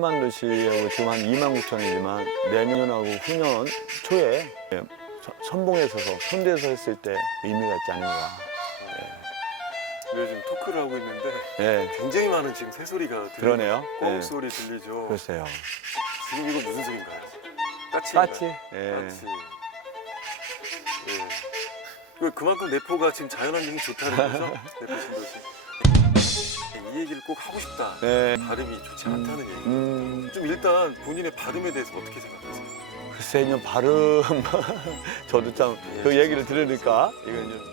10만 도시하고 지금 한 2만 9천이지만 내년하고 후년 초에 선봉에 서서 선대에서 했을 때 의미가 있지 않은가. 요즘 토크를 하고 있는데 예, 굉장히 많은 지금 새소리가 들리죠. 그러네요. 꽁 소리 들리죠. 글쎄요. 지금 이거 무슨 소리인가요? 까치. 까치? 예. 까치. 예. 이거 그만큼 내포가 지금 자연환경이 좋다는 거죠? 내포 신도시. 이 얘기를 꼭 하고 싶다. 네. 발음이 좋지 않다는 얘기. 좀 일단 본인의 발음에 대해서 어떻게 생각하세요? 글쎄요, 발음. 저도 참 그 얘기를 들으니까 이건 좀.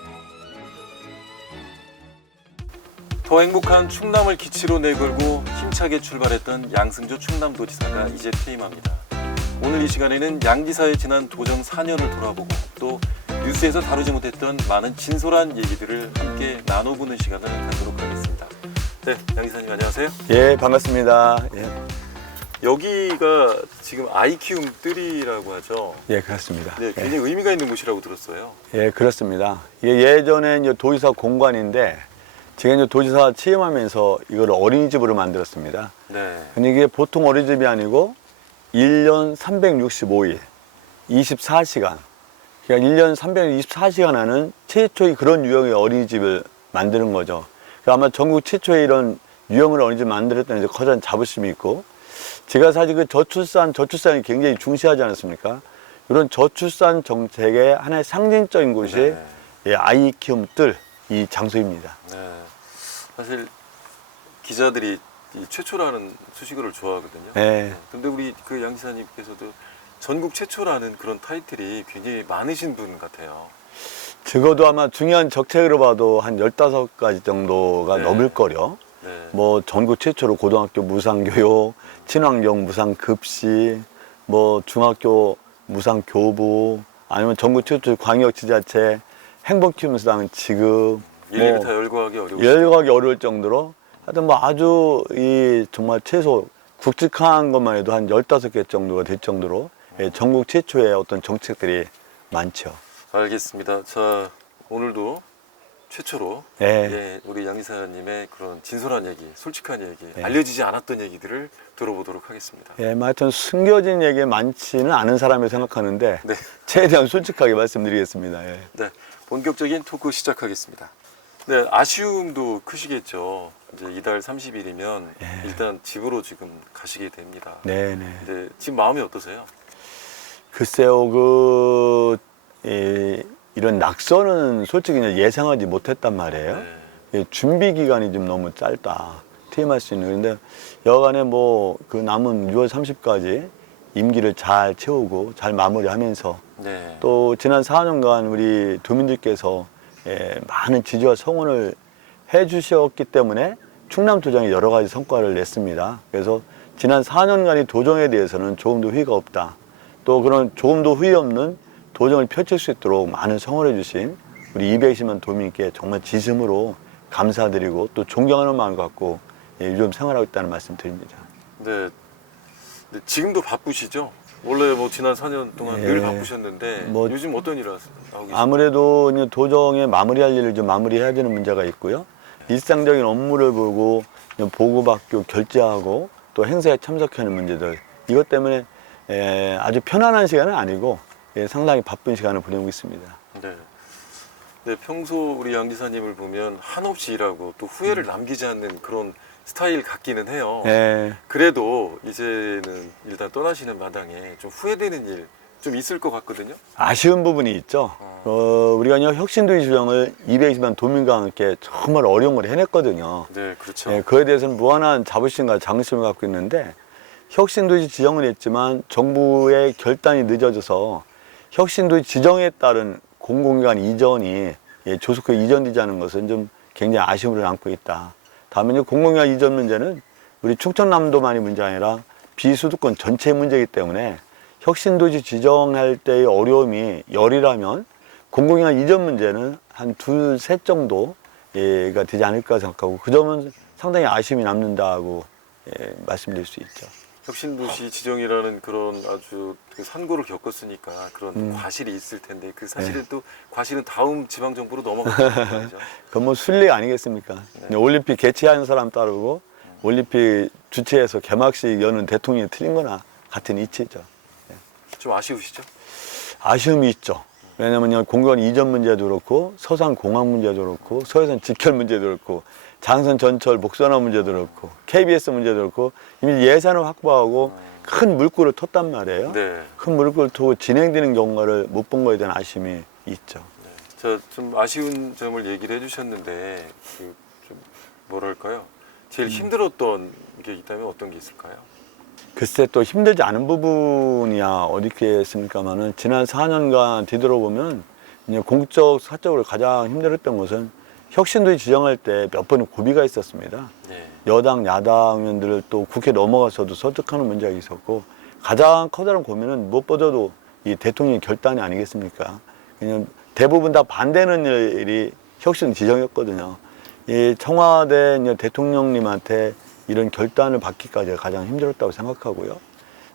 더 행복한 충남을 기치로 내걸고 힘차게 출발했던 양승조 충남도지사가 이제 퇴임합니다. 오늘 이 시간에는 양 지사의 지난 도정 4년을 돌아보고 또 뉴스에서 다루지 못했던 많은 진솔한 얘기들을 함께 나눠보는 시간을 갖도록 하겠습니다. 네, 양 지사님 안녕하세요. 예, 반갑습니다. 예, 여기가 지금 아이 키움 뜰이라고 하죠. 예, 그렇습니다. 네, 굉장히 의미가 있는 곳이라고 들었어요. 예, 그렇습니다. 이게 예전에 이제 도지사 공관인데 제가 이제 도지사 취임하면서 이걸 어린이집으로 만들었습니다. 네. 근데 이게 보통 어린이집이 아니고 1년 365일, 24시간. 그러니까 1년 324시간 하는 최초의 그런 유형의 어린이집을 만드는 거죠. 그러니까 아마 전국 최초의 이런 유형을 어린이집 만들었다는 이제 커다란 자부심이 있고, 제가 사실 그 저출산이 굉장히 중시하지 않았습니까? 이런 저출산 정책의 하나의 상징적인 곳이 네. 예, 아이 키움 뜰 이 장소입니다. 네. 사실 기자들이 이 최초라는 수식어를 좋아하거든요. 네. 근데 우리 그 양 지사님께서도 전국 최초라는 그런 타이틀이 굉장히 많으신 분 같아요. 적어도 아마 중요한 정책으로 봐도 한 15가지 정도가 네. 넘을 거려. 네. 뭐 전국 최초로 고등학교 무상교육, 친환경 무상급식, 뭐 중학교 무상교부, 아니면 전국 최초 광역지자체 행복키움수당 지급, 일일이 뭐 다 열거하기 어려우시죠? 열거하기 어려울 정도로 하여튼 뭐 아주 이 정말 최소 굵직한 것만 해도 한 15개 정도가 될 정도로 예, 전국 최초의 어떤 정책들이 많죠. 알겠습니다. 자, 오늘도 최초로 예. 예, 우리 양 지사님의 그런 진솔한 얘기, 솔직한 얘기, 예. 알려지지 않았던 얘기들을 들어보도록 하겠습니다. 예, 뭐 하여튼 숨겨진 얘기 많지는 않은 사람이 생각하는데 네. 최대한 솔직하게 말씀드리겠습니다. 예. 네, 본격적인 토크 시작하겠습니다. 네, 아쉬움도 크시겠죠. 이제 이달 30일이면 예. 일단 집으로 지금 가시게 됩니다. 네네. 네, 지금 마음이 어떠세요? 글쎄요, 이런 낙선은 솔직히 예상하지 못했단 말이에요. 네. 예, 준비 기간이 좀 너무 짧다. 퇴임할 수 있는. 근데 여간에 뭐 그 남은 6월 30까지 임기를 잘 채우고 잘 마무리하면서 네. 또 지난 4년간 우리 도민들께서 예, 많은 지지와 성원을 해주셨기 때문에 충남도정이 여러 가지 성과를 냈습니다. 그래서 지난 4년간의 도정에 대해서는 조금도 후회가 없다. 또 그런 조금도 후회 없는 도정을 펼칠 수 있도록 많은 성원을 해주신 우리 220만 도민께 정말 진심으로 감사드리고 또 존경하는 마음을 갖고 예, 요즘 생활하고 있다는 말씀 드립니다. 네. 네, 지금도 바쁘시죠? 원래 뭐 지난 4년 동안 예. 늘 바쁘셨는데 뭐 요즘 어떤 일을 하고 계세요? 아무래도 이제 도정에 마무리할 일을 좀 마무리해야 되는 문제가 있고요. 일상적인 업무를 보고 보고받고 결제하고 또 행사에 참석하는 문제들 이것 때문에 아주 편안한 시간은 아니고 상당히 바쁜 시간을 보내고 있습니다. 네. 네, 평소 우리 양 지사님을 보면 한없이 일하고 또 후회를 남기지 않는 그런 스타일 같기는 해요. 예, 그래도 이제는 일단 떠나시는 마당에 좀 후회되는 일 좀 있을 것 같거든요. 아쉬운 부분이 있죠. 우리가 혁신도시 지정을 220만 도민과 함께 정말 어려운 걸 해냈거든요. 네, 그렇죠. 예, 그에 대해서는 무한한 자부심과 장심을 갖고 있는데 혁신도시 지정을 했지만 정부의 결단이 늦어져서 혁신도시 지정에 따른 공공기관 이전이 조속하게 이전되지 않은 것은 좀 굉장히 아쉬움을 안고 있다. 다음에 이제 공공기관 이전 문제는 우리 충청남도만이 문제가 아니라 비수도권 전체 문제이기 때문에 혁신도시 지정할 때의 어려움이 열이라면 공공기관 이전 문제는 한 둘, 셋 정도가 되지 않을까 생각하고 그 점은 상당히 아쉬움이 남는다고 말씀드릴 수 있죠. 혁신도시 지정이라는 그런 아주 그 산고를 겪었으니까 그런 과실이 있을 텐데 그 사실은 또 과실은 다음 지방정부로 넘어가는 거죠. 그건 뭐 순리 아니겠습니까? 네. 올림픽 개최하는 사람 따르고 올림픽 주최해서 개막식 여는 대통령이 틀린 거나 같은 이치죠. 좀 아쉬우시죠? 아쉬움이 있죠. 왜냐면 공무원 이전 문제도 그렇고 서산 공항 문제도 그렇고 서해선 직결 문제도 그렇고 장선 전철 복선화 문제도 그렇고 KBS 문제도 그렇고 이미 예산을 확보하고 큰 물꼬를 텄단 말이에요. 네. 큰 물꼬를 트고 진행되는 경과를 못 본 거에 대한 아쉬움이 있죠. 자, 좀 아쉬운 점을 얘기를 해주셨는데 좀 뭐랄까요? 제일 힘들었던 게 있다면 어떤 게 있을까요? 글쎄 또 힘들지 않은 부분이야 어디 있겠습니까마는 지난 4년간 뒤돌아보면 이제 공적 사적으로 가장 힘들었던 것은 혁신도시 지정할 때 몇 번의 고비가 있었습니다. 네. 여당 야당 의원들을 또 국회 넘어가서도 설득하는 문제가 있었고 가장 커다란 고민은 무엇보다도 이 대통령의 결단이 아니겠습니까? 그냥 대부분 다 반대하는 일이 혁신 지정이었거든요. 이 청와대 대통령님한테 이런 결단을 받기까지가 가장 힘들었다고 생각하고요.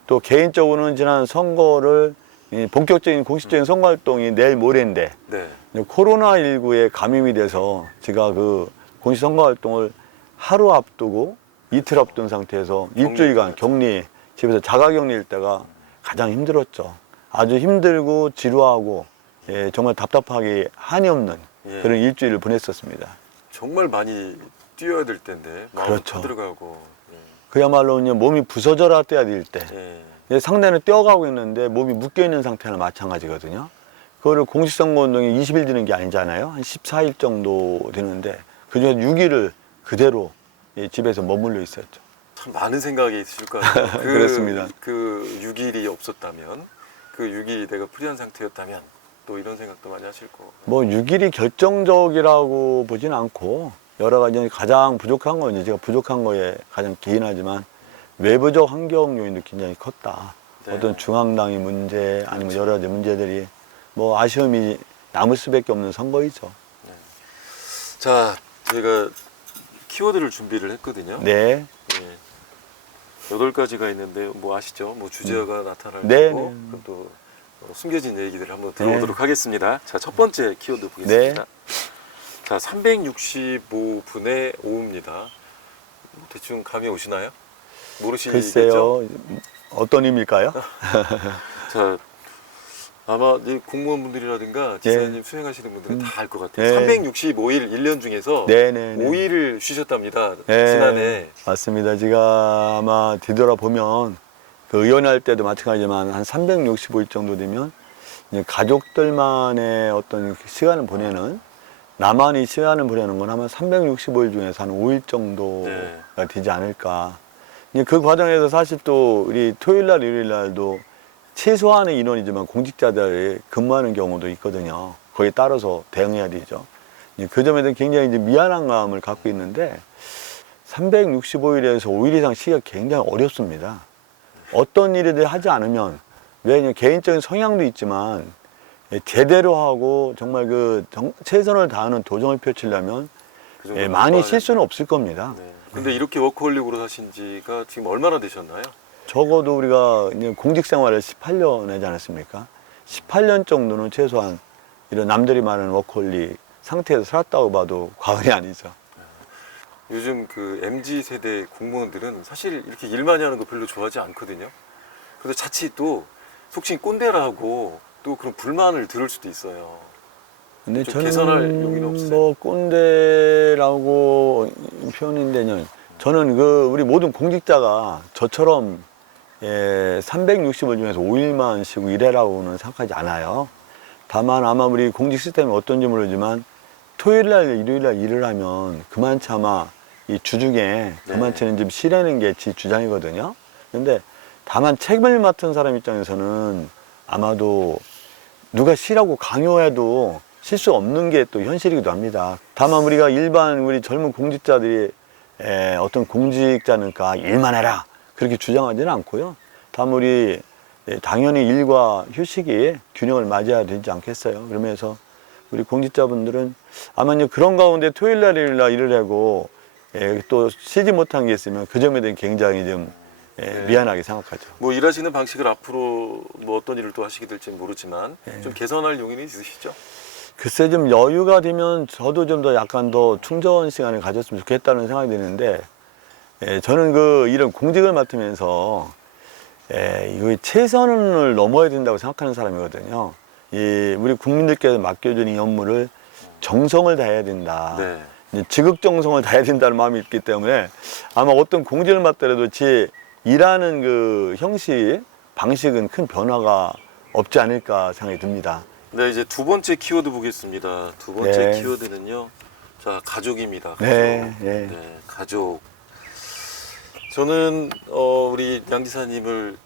또 개인적으로는 지난 선거를 본격적인 공식적인 선거활동이 내일 모레인데 네. 코로나19에 감염이 돼서 제가 그 공식 선거활동을 하루 앞두고 이틀 앞둔 상태에서 일주일간 격리, 집에서 자가격리일 때가 가장 힘들었죠. 아주 힘들고 지루하고 정말 답답하게 한이 없는 그런 일주일을 보냈었습니다. 정말 많이 뛰어야 될 때인데 마음이 그렇죠. 터들어가고 그야말로 몸이 부서져라 뛰어야 될 때 상대는 뛰어가고 있는데 몸이 묶여있는 상태나 마찬가지거든요. 그거를 공식선거운동이 20일 되는 게 아니잖아요. 한 14일 정도 되는데 그중에 6일을 그대로 집에서 머물러 있었죠. 참 많은 생각이 있으실 것 같아요. 그렇습니다. 그 6일이 없었다면, 그 6일이 내가 프리한 상태였다면 또 이런 생각도 많이 하실 거고. 뭐 6일이 결정적이라고 보진 않고 여러 가지 가장 부족한 건 제가 부족한 거에 가장 기인하지만 외부적 환경 요인도 굉장히 컸다. 네. 어떤 중앙당의 문제 아니면 여러 가지 문제들이 뭐 아쉬움이 남을 수밖에 없는 선거이죠. 자, 제가 키워드를 준비를 했거든요. 네. 8가지가 있는데 뭐 아시죠? 뭐 주제어가 나타날 네, 거고 네. 또 숨겨진 얘기들을 한번 들어보도록 하겠습니다. 자, 첫 번째 키워드 네. 보겠습니다. 자, 365분의 5입니다. 대충 감이 오시나요? 모르시겠죠? 글쎄요. 어떤 의미일까요? 자, 아마 이제 공무원분들이라든가 지사님 수행하시는 분들은 다 알 것 같아요. 네. 365일 1년 중에서 네네. 5일을 쉬셨답니다. 네. 지난해. 맞습니다. 제가 아마 뒤돌아보면 그 의원할 때도 마찬가지지만 한 365일 정도 되면 이제 가족들만의 어떤 시간을 보내는 나만이 시간을 보내는 건 아마 365일 중에서 한 5일 정도가 되지 않을까. 이제 그 과정에서 사실 또 우리 토요일 날, 일요일 날도 최소한의 인원이지만 공직자들이 근무하는 경우도 있거든요. 거기에 따라서 대응해야 되죠. 그 점에 대해 굉장히 이제 미안한 마음을 갖고 있는데 365일에서 5일 이상 쉬기가 굉장히 어렵습니다. 어떤 일을 하지 않으면 왜냐면 개인적인 성향도 있지만 제대로 하고 정말 최선을 다하는 도정을 펼치려면 그 정도는 많이 해봐야 실수는 없을 겁니다. 네. 근데 이렇게 워커홀릭으로 사신 지가 지금 얼마나 되셨나요? 적어도 우리가 이제 공직 생활을 18년 하지 않았습니까? 18년 정도는 최소한 이런 남들이 말하는 워커홀릭 상태에서 살았다고 봐도 과언이 아니죠. 요즘 그 MZ 세대 공무원들은 사실 이렇게 일 많이 하는 거 별로 좋아하지 않거든요. 그래서 자칫 또 속칭 꼰대라고 또 그런 불만을 들을 수도 있어요. 근데 좀 개선할 용의는 없어요? 뭐 꼰대라고 표현인데요. 저는 우리 모든 공직자가 저처럼 360일 중에서 5일만 쉬고 일해라고는 생각하지 않아요. 다만 아마 우리 공직 시스템이 어떤지 모르지만 토요일 날, 일요일 날 일을 하면 그만치 아마 이 주중에 그만치는 좀 쉬라는 게 지 주장이거든요. 근데 다만 책임을 맡은 사람 입장에서는 아마도 누가 쉬라고 강요해도 쉴 수 없는 게 또 현실이기도 합니다. 다만 우리가 일반 우리 젊은 공직자들이 어떤 공직자니까 일만 해라 그렇게 주장하지는 않고요. 다만 우리 당연히 일과 휴식이 균형을 맞아야 되지 않겠어요. 그러면서 우리 공직자분들은 아마 이제 그런 가운데 토요일 날, 일요일 날 일을 하고 또 쉬지 못한 게 있으면 그 점에 대해 굉장히 좀 미안하게 생각하죠. 뭐 일하시는 방식을 앞으로 뭐 어떤 일을 또 하시게 될지는 모르지만 좀 개선할 용의는 있으시죠? 글쎄 좀 여유가 되면 저도 좀 더 약간 더 충전 시간을 가졌으면 좋겠다는 생각이 드는데 저는 그 이런 공직을 맡으면서 이거 최선을 넘어야 된다고 생각하는 사람이거든요. 우리 국민들께서 맡겨준 이 업무를 정성을 다해야 된다. 네. 이제 지극정성을 다해야 된다는 마음이 있기 때문에 아마 어떤 공직을 맡더라도 제 일하는 그 형식, 방식은 큰 변화가 없지 않을까 생각이 듭니다. 네, 이제 두 번째 키워드 보겠습니다. 두 번째 네. 키워드는요. 자, 가족입니다. 가족. 네, 네. 네. 가족. 저는 우리 양 지사님을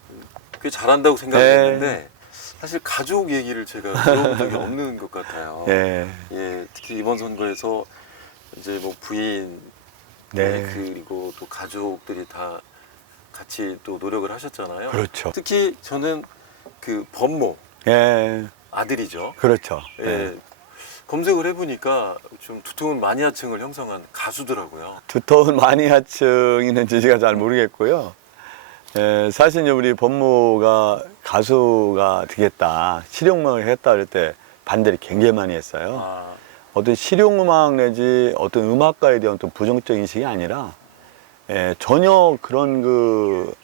꽤 잘한다고 생각했는데 네. 사실 가족 얘기를 제가 들어본 적이 없는 것 같아요. 예, 예, 특히 이번 선거에서 이제 뭐 부인 네. 그리고 또 가족들이 다 같이 또 노력을 하셨잖아요. 그렇죠. 특히 저는 그 법모 예, 아들이죠. 그렇죠. 예. 예. 검색을 해보니까 좀 두터운 마니아층을 형성한 가수더라고요. 두터운 마니아층 있는지 제가 잘 모르겠고요. 사실 이제 우리 법무가 가수가 되겠다, 실용음악을 하겠다 할 때 반대를 굉장히 많이 했어요. 아, 어떤 실용음악 내지 어떤 음악가에 대한 어떤 부정적 인식이 아니라 전혀 그런 그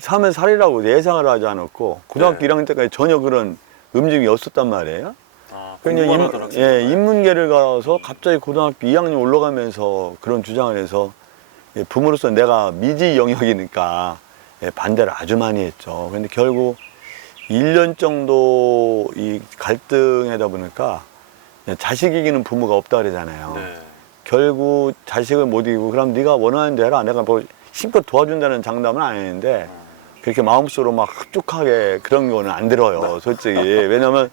삶의 살이라고 예상을 하지 않았고 고등학교 네. 1학년 때까지 전혀 그런 움직임이 없었단 말이에요. 그냥 공부만 하던 학생. 인문계를 가서 갑자기 고등학교 2학년 올라가면서 그런 주장을 해서 부모로서 내가 미지 영역이니까 반대를 아주 많이 했죠. 근데 결국 1년 정도 이 갈등하다 보니까 자식 이기는 부모가 없다 그러잖아요. 네. 결국 자식을 못 이기고 그럼 네가 원하는 대로 해라. 내가 뭐 힘껏 도와준다는 장담은 아니는데 그렇게 마음속으로 막 흡족하게 그런 거는 안 들어요. 솔직히. 왜냐면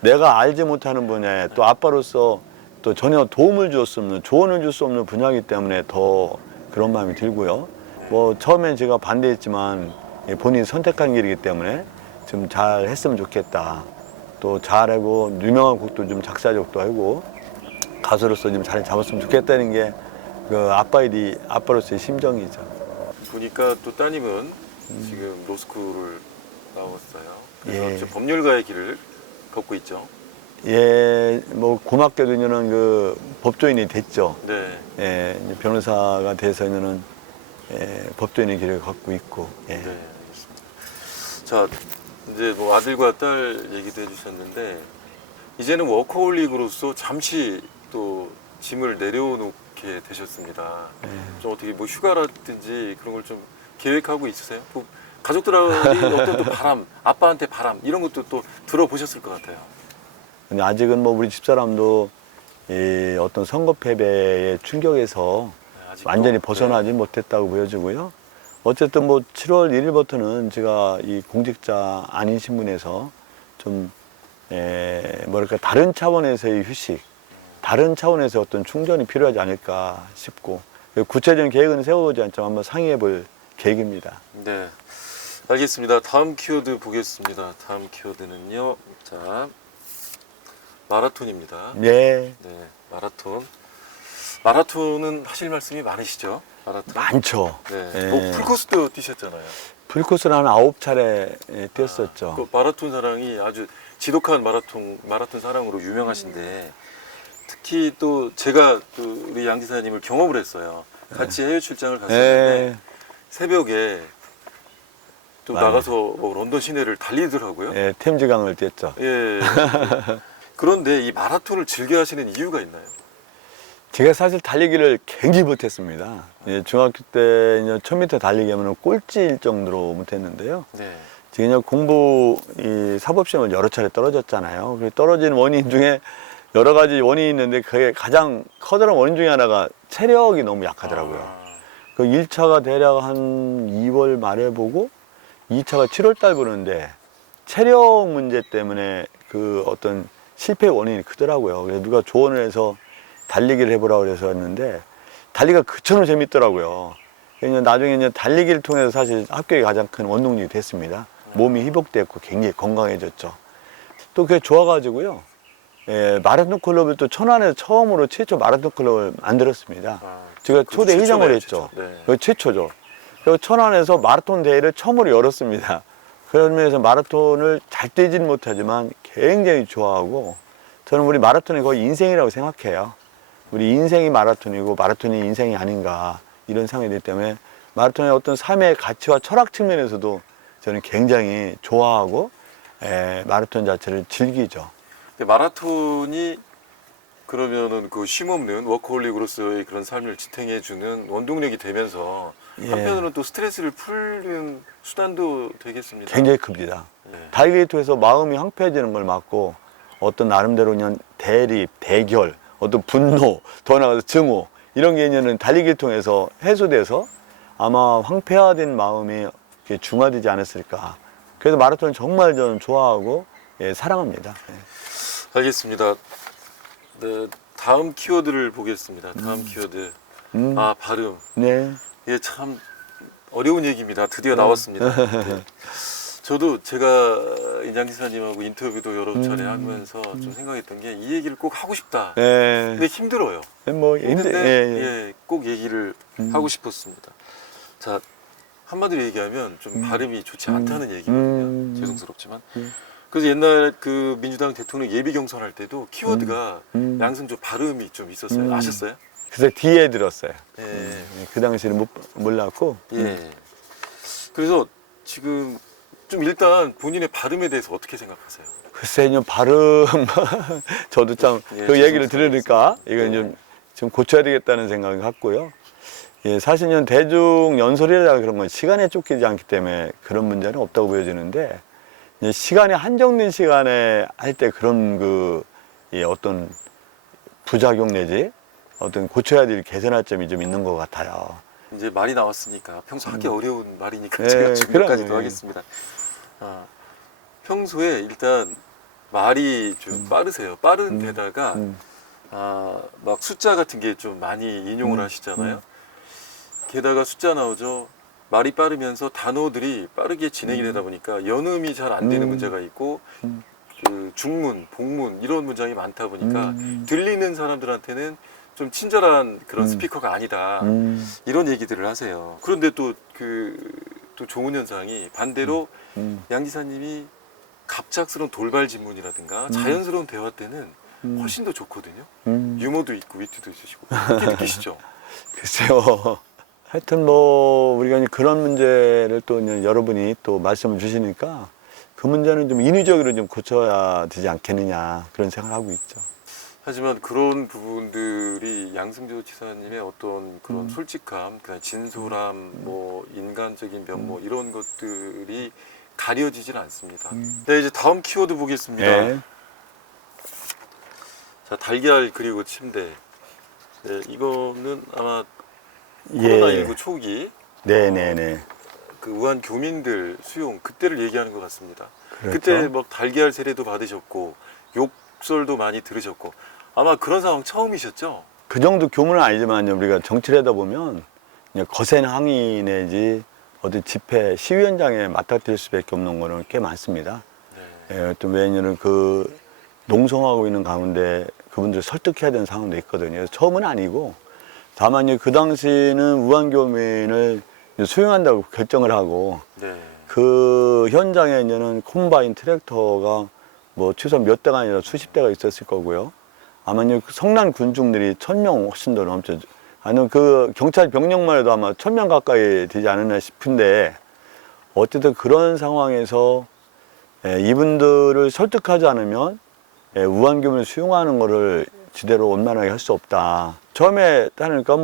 내가 알지 못하는 분야에 또 아빠로서 또 전혀 도움을 줄 수 없는, 조언을 줄 수 없는 분야이기 때문에 더 그런 마음이 들고요. 뭐 처음엔 제가 반대했지만 본인이 선택한 길이기 때문에 좀 잘 했으면 좋겠다. 또 잘하고 유명한 곡도 좀 작사적도 하고 가수로서 좀 자리 잡았으면 좋겠다는 게 그 아빠로서의 심정이죠. 보니까 또 따님은 지금 로스쿨을 나왔어요. 그래서 예. 지금 법률가의 길을 걷고 있죠. 뭐 고맙게도 이제는 그 법조인이 됐죠. 네. 이제 변호사가 돼서는 법조인의 길을 걷고 있고. 네, 알겠습니다. 자, 이제 뭐 아들과 딸 얘기도 해주셨는데 이제는 워커홀릭으로서 잠시 또 짐을 내려놓게 되셨습니다. 좀 어떻게 뭐 휴가라든지 그런 걸 좀 계획하고 있으세요? 뭐 가족들이 어떤 또 바람, 아빠한테 바람 이런 것도 또 들어보셨을 것 같아요. 근데 아직은 뭐 우리 집사람도 이 어떤 선거 패배의 충격에서 네, 아직도? 완전히 벗어나지 못했다고 보여지고요. 어쨌든 뭐 7월 1일부터는 제가 이 공직자 아닌 신분에서 좀 뭐랄까 다른 차원에서의 휴식, 다른 차원에서 어떤 충전이 필요하지 않을까 싶고 구체적인 계획은 세워보지 않지만 한번 상의해 볼 계획입니다. 네, 알겠습니다. 다음 키워드 보겠습니다. 다음 키워드는요. 자, 마라톤입니다. 네, 네, 마라톤. 마라톤은 하실 말씀이 많으시죠? 마라톤. 많죠. 네. 예. 뭐 풀코스도 뛰셨잖아요. 풀코스를 한 9차례 뛰었었죠. 그 마라톤 사랑이 아주 지독한 마라톤 사랑으로 유명하신데 특히 또 제가 또 우리 양 지사님을 경험을 했어요. 같이 해외 출장을 갔었는데 새벽에 또 맞아요. 나가서 뭐 런던 시내를 달리더라고요. 예, 템즈강을 뛰었죠. 예. 그런데 이 마라톤을 즐겨 하시는 이유가 있나요? 제가 사실 달리기를 굉장히 못했습니다. 중학교 때 1000m 달리기 하면 꼴찌일 정도로 못했는데요. 네. 지금 공부 이 사법시험을 여러 차례 떨어졌잖아요. 그 떨어진 원인 중에 여러 가지 원인이 있는데 그게 가장 커다란 원인 중에 하나가 체력이 너무 약하더라고요. 그 1차가 대략 한 2월 말에 보고 2차가 7월 달 보는데 체력 문제 때문에 그 어떤 실패 원인이 크더라고요. 그래서 누가 조언을 해서 달리기를 해보라고 그래서 했는데 달리기가 그처럼 재밌더라고요. 그래서 나중에 이제 달리기를 통해서 사실 합격이 가장 큰 원동력이 됐습니다. 몸이 회복됐고 굉장히 건강해졌죠. 또 그게 좋아가지고요. 마라톤 클럽을 또 천안에서 처음으로 최초 마라톤 클럽을 만들었습니다. 제가 초대 회장을 했죠. 네. 그 최초죠. 그리고 천안에서 마라톤 대회를 처음으로 열었습니다. 그런 면에서 마라톤을 잘 뛰지는 못하지만 굉장히 좋아하고 저는 우리 마라톤이 거의 인생이라고 생각해요. 우리 인생이 마라톤이고 마라톤이 인생이 아닌가 이런 생각이 들기 때문에 마라톤의 어떤 삶의 가치와 철학 측면에서도 저는 굉장히 좋아하고 마라톤 자체를 즐기죠. 근데 마라톤이 그러면은 그 쉼없는 워커홀릭으로서의 그런 삶을 지탱해주는 원동력이 되면서 예. 한편으로는 또 스트레스를 풀는 수단도 되겠습니다. 굉장히 큽니다. 예. 달리기를 통해서 마음이 황폐해지는 걸 막고 어떤 나름대로 그냥 대립, 대결, 어떤 분노, 더 나아가서 증오 이런 게 있는 달리기를 통해서 해소돼서 아마 황폐화된 마음이 이렇게 중화되지 않았을까. 그래서 마라톤을 정말 저는 좋아하고 사랑합니다. 알겠습니다. 네, 다음 키워드를 보겠습니다. 다음 키워드. 아, 발음. 네. 이게 참 어려운 얘기입니다. 드디어 나왔습니다. 네. 저도 제가 인장 기사님하고 인터뷰도 여러 차례 하면서 좀 생각했던 게 이 얘기를 꼭 하고 싶다. 네. 근데 힘들어요. 뭐 힘든데 예. 예, 꼭 얘기를 하고 싶었습니다. 자, 한마디로 얘기하면 좀 발음이 좋지 않다는 얘기거든요. 죄송스럽지만. 그래서 옛날 그 민주당 대통령 예비 경선할 때도 키워드가 양승조 발음이 좀 있었어요. 아셨어요? 그래서 뒤에 들었어요. 예. 그 당시에는 몰랐고. 예. 그래서 지금 좀 일단 본인의 발음에 대해서 어떻게 생각하세요? 글쎄요, 발음. 저도 참 예, 그 얘기를 죄송스럽습니다. 들으니까 이건 좀 고쳐야 되겠다는 생각이 갖고요. 예, 사실은 대중 연설이라 그런 건 시간에 쫓기지 않기 때문에 그런 문제는 없다고 보여지는데, 이제 시간이 한정된 시간에 할 때 그런 어떤 부작용 내지 어떤 고쳐야 될 개선할 점이 좀 있는 것 같아요. 이제 말이 나왔으니까 평소 하기 어려운 말이니까 예, 제가 좀 몇 가지 더 그럼요. 하겠습니다. 아, 평소에 일단 말이 좀 빠르세요. 빠른 데다가 막 숫자 같은 게 좀 많이 인용을 하시잖아요. 게다가 숫자 나오죠. 말이 빠르면서 단어들이 빠르게 진행이 되다 보니까 연음이 잘 안 되는 문제가 있고 그 중문, 복문 이런 문장이 많다 보니까 들리는 사람들한테는 좀 친절한 그런 스피커가 아니다. 이런 얘기들을 하세요. 그런데 또 또 좋은 현상이 반대로 양 지사님이 갑작스러운 돌발 질문이라든가 자연스러운 대화 때는 훨씬 더 좋거든요. 유머도 있고 위트도 있으시고 그렇게 느끼시죠? 글쎄요. 하여튼 우리가 이제 그런 문제를 또 이제 여러분이 또 말씀을 주시니까 그 문제는 좀 인위적으로 좀 고쳐야 되지 않겠느냐 그런 생각을 하고 있죠. 하지만 그런 부분들이 양승조 지사님의 어떤 그런 솔직함, 그다음에 진솔함, 뭐 인간적인 면모 이런 것들이 가려지질 않습니다. 네, 이제 다음 키워드 보겠습니다. 네. 자, 달걀 그리고 침대. 네, 이거는 아마 예. 코로나19 초기 네네네. 그 우한 교민들 수용 그때를 얘기하는 것 같습니다. 그렇죠. 그때 막 달걀 세례도 받으셨고 욕설도 많이 들으셨고 아마 그런 상황 처음이셨죠? 그 정도 규모는 아니지만 우리가 정치를 하다 보면 그냥 거센 항의 내지 어떤 집회, 시위 현장에 맞닥뜨릴 수밖에 없는 거는 꽤 많습니다. 네. 예, 또 왜냐면 농성하고 있는 가운데 그분들을 설득해야 되는 상황도 있거든요. 그래서 처음은 아니고 다만 그 당시는 우한교민을 수용한다고 결정을 하고 네. 그 현장에 이제는 콤바인 트랙터가 최소한 몇 대가 아니라 수십 대가 있었을 거고요. 아마 성난 군중들이 1000명 훨씬 더 넘죠. 아니면 그 경찰 병력만 해도 아마 1000명 가까이 되지 않았나 싶은데 어쨌든 그런 상황에서 이분들을 설득하지 않으면 우한교민을 수용하는 거를 제대로 원만하게 할 수 없다. 처음에 하니까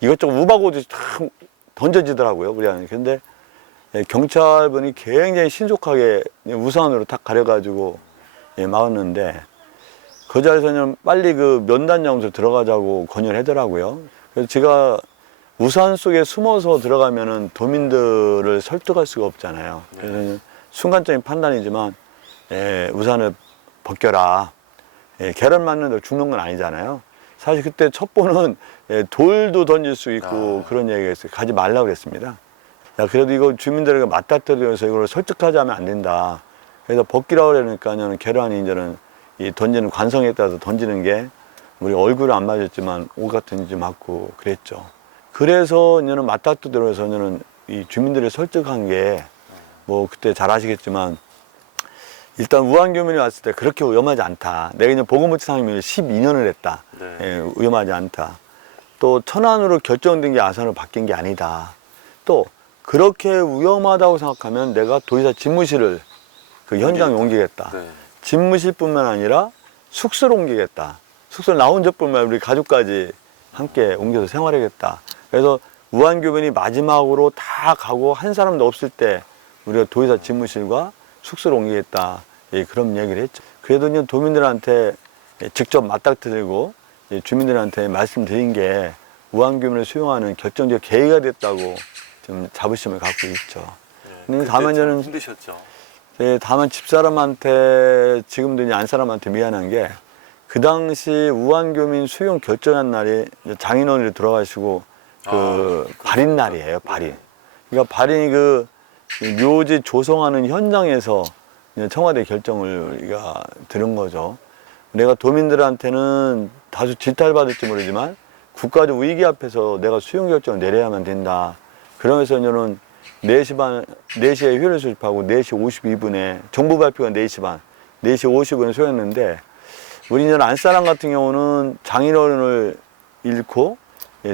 이것저것 우박옷이 탁 던져지더라고요. 우리한테. 근데 경찰분이 굉장히 신속하게 우산으로 탁 가려가지고 막았는데 그 자리에서는 빨리 그 면단장소로 들어가자고 권유를 하더라고요. 그래서 제가 우산 속에 숨어서 들어가면은 도민들을 설득할 수가 없잖아요. 그래서 순간적인 판단이지만 우산을 벗겨라. 계란 맞는데 죽는 건 아니잖아요. 사실 그때 첩보는 돌도 던질 수 있고 그런 얘기가 있어요. 가지 말라고 그랬습니다. 야, 그래도 이거 주민들에게 맞닥뜨려서 이걸 설득하지 하면 안 된다. 그래서 벗기라고 그러니까는 계란이 이제는 이 던지는 관성에 따라서 던지는 게 우리 얼굴은 안 맞았지만 옷 같은 데 맞고 그랬죠. 그래서 이제는 맞닥뜨려서 이제는 이 주민들을 설득한 게 그때 잘 아시겠지만 일단 우한교민이 왔을 때 그렇게 위험하지 않다. 내가 이제 보건복지 상임위를 12년을 했다. 네. 위험하지 않다. 또 천안으로 결정된 게 아산으로 바뀐 게 아니다. 또 그렇게 위험하다고 생각하면 내가 도지사 집무실을 그 현장에 옮기겠다. 네. 집무실뿐만 아니라 숙소로 옮기겠다. 숙소를 나 혼자뿐만 아니라 우리 가족까지 함께 옮겨서 생활하겠다. 그래서 우한교변이 마지막으로 다 가고 한 사람도 없을 때 우리가 도지사 집무실과 숙소로 옮기겠다. 예, 그런 얘기를 했죠. 그래도 이제 도민들한테 직접 맞닥뜨리고 주민들한테 말씀드린 게 우한교변을 수용하는 결정적 계기가 됐다고 지금 자부심을 갖고 있죠. 근데 다만 저는 힘드셨죠. 다만 집사람한테 지금도 이제 안 사람한테 미안한 게 그 당시 우한교민 수용 결정한 날이 장인어른이 돌아가시고 그 발인 날이에요. 발인. 그러니까 발인이 그 묘지 조성하는 현장에서 청와대 결정을 우리가 들은 거죠. 내가 도민들한테는 다소 질타받을지 모르지만 국가적 위기 앞에서 내가 수용 결정을 내려야만 된다. 그러면서 저는 4시에 휴일 수집하고 4시 52분에 정부 발표가 4시 반, 4시 50분에 수용했는데 우리 이제 안사람 같은 경우는 장인어른을 잃고